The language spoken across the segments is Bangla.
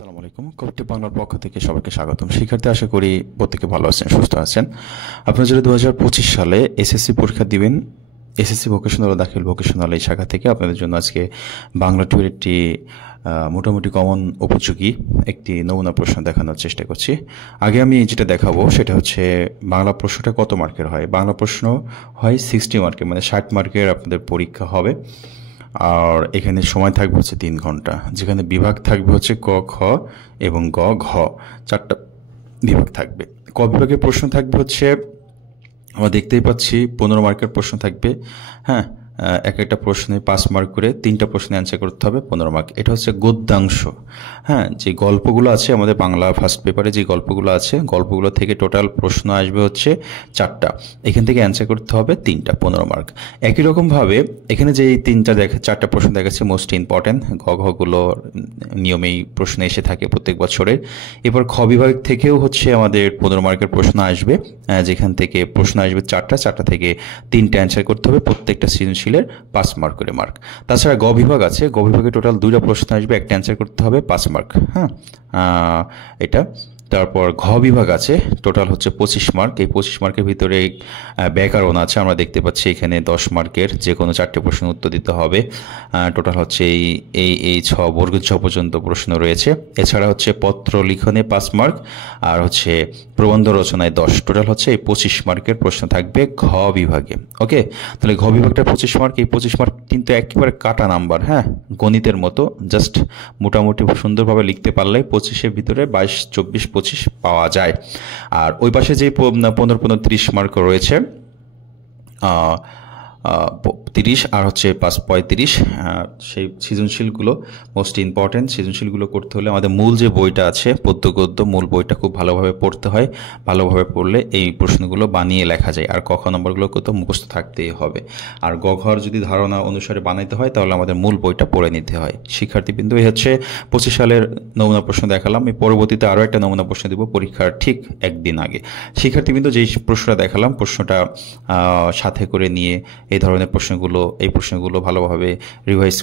আসসালামু আলাইকুম। কবিটি বাংলার পক্ষ থেকে সবাইকে স্বাগতম। শিক্ষার্থী, আশা করি প্রত্যেকে ভালো আছেন, সুস্থ আছেন। আপনারা যদি 2025 সালে এসএসসি পরীক্ষা দিবেন, এসএসসি ভোকেশনাল ও দাখিল ভোকেশনাল এই শাখা থেকে আপনাদের জন্য আজকে বাংলা টুয়ের একটি মোটামুটি কমন উপযোগী একটি নমুনা প্রশ্ন দেখানোর চেষ্টা করছি। আগে আমি যেটা দেখাবো সেটা হচ্ছে বাংলা প্রশ্নটা কত মার্কের হয়। বাংলা প্রশ্ন হয় 60 মার্কের, মানে 60 মার্কের আপনাদের পরীক্ষা হবে। আর এখানে সময় থাকবে হচ্ছে 3 ঘন্টা, যেখানে বিভাগ থাকবে হচ্ছে ক, খ এবং গ, ঘ, 4টা বিভাগ থাকবে। ক বিভাগের প্রশ্ন থাকবে হচ্ছে, আমরা দেখতেই পাচ্ছি 15 মার্কের প্রশ্ন থাকবে। হ্যাঁ, এক একটা প্রশ্নে 5 মার্ক করে 3টা প্রশ্নে অ্যান্সার করতে হবে 15 মার্ক। এটা হচ্ছে গদ্যাংশ। হ্যাঁ, যে গল্পগুলো আছে আমাদের বাংলা ফার্স্ট পেপারে, যে গল্পগুলো আছে, গল্পগুলো থেকে টোটাল প্রশ্ন আসবে হচ্ছে 4টা। এখান থেকে অ্যান্সার করতে হবে 3টা, 15 মার্ক। একই রকমভাবে এখানে যে 4টা প্রশ্ন দেখাচ্ছে মোস্ট ইম্পর্টেন্ট, ঘগুলো নিয়মেই প্রশ্ন এসে থাকে প্রত্যেক বছরের। এবার খ বিভাগ থেকেও হচ্ছে আমাদের 15 মার্কের প্রশ্ন আসবে, যেখান থেকে প্রশ্ন আসবে 4টা থেকে 3টা অ্যান্সার করতে হবে। প্রত্যেকটা সৃজনশীলের 5 মার্ক করে মার্ক। তাছাড়া গ বিভাগ আছে, গ বিভাগে টোটাল 2টা প্রশ্ন আসবে, একটা অ্যান্সার করতে হবে 5 মার্ক। হ্যাঁ, এটা। তারপর ঘ বিভাগ আছে, টোটাল হচ্ছে 25 মার্ক। এই 25 মার্কের ভিতরে ব্যাকরণ আছে, আমরা দেখতে পাচ্ছি এখানে 10 মার্কের যে কোনো 4টে প্রশ্ন উত্তর দিতে হবে। টোটাল হচ্ছে এই বর্গ ছ পর্যন্ত প্রশ্ন রয়েছে। এছাড়া হচ্ছে পত্র লিখনে 5 মার্ক, আর হচ্ছে প্রবন্ধ রচনায় 10। টোটাল হচ্ছে এই 25 মার্কের প্রশ্ন থাকবে ঘ বিভাগে। ওকে, তাহলে ঘ বিভাগটা 25 মার্ক। এই 25 মার্ক কিন্তু একেবারে কাটা নাম্বার। হ্যাঁ, গণিতের মতো জাস্ট মোটামুটি সুন্দরভাবে লিখতে পারলে 25-এর ভিতরে 22, 24, 25 পাওয়া যায়। আর ওই পাশে যে 15, 30 মার্ক রয়েছে, 30 আর হচ্ছে 5, 35, সেই সৃজনশীলগুলো মোস্ট ইম্পর্টেন্ট। সৃজনশীলগুলো করতে হলে আমাদের মূল যে বইটা আছে পদ্য গদ্য, মূল বইটা খুব ভালোভাবে পড়তে হয়। ভালোভাবে পড়লে এই প্রশ্নগুলো বানিয়ে লেখা যায়। আর ক খ নম্বরগুলো তো মুখস্থ থাকতেই হবে। আর গ ঘর যদি ধারণা অনুসারে বানাইতে হয় তাহলে আমাদের মূল বইটা পড়ে নিতে হয়। শিক্ষার্থীবৃন্দ, এই হচ্ছে 25 সালের নমুনা প্রশ্ন দেখালাম। এই পরবর্তীতে আরও একটা নমুনা প্রশ্ন দিব পরীক্ষার ঠিক একদিন আগে। শিক্ষার্থীবৃন্দ, যেই প্রশ্নটা দেখালাম, প্রশ্নটা সাথে করে নিয়ে এই প্রশ্নগুলো ভালোভাবে রিভাইজ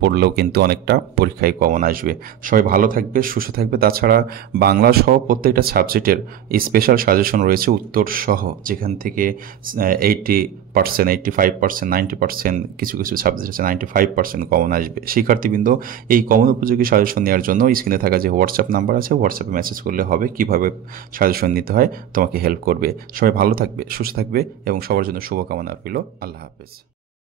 পড়লেও কিন্তু অনেকটা পরীক্ষায় কমন আসবে। সবাই ভালো থাকবে, সুস্থ থাকবে। তাছাড়া বাংলা সহ প্রত্যেকটা সাবজেক্টের স্পেশাল সাজেশন রয়েছে উত্তর সহ, যেখান থেকে 80%, 85%, 90%, কিছু সাবজেক্ট আছে 95% কমন আসবে। শিক্ষার্থীবৃন্দ, এই কমন উপযোগী সাজেশন নেওয়ার জন্য স্ক্রিনে থাকা যে হোয়াটসঅ্যাপ নাম্বার আছে, হোয়াটসঅ্যাপে মেসেজ করলে হবে, কিভাবে সাজেশন নিতে হয় তোমাকে হেল্প করবে। সবাই ভালো থাকবে, সুস্থ থাকবে এবং সবার জন্য শুভকামনা রইল। আল্লাহ হাফেজ।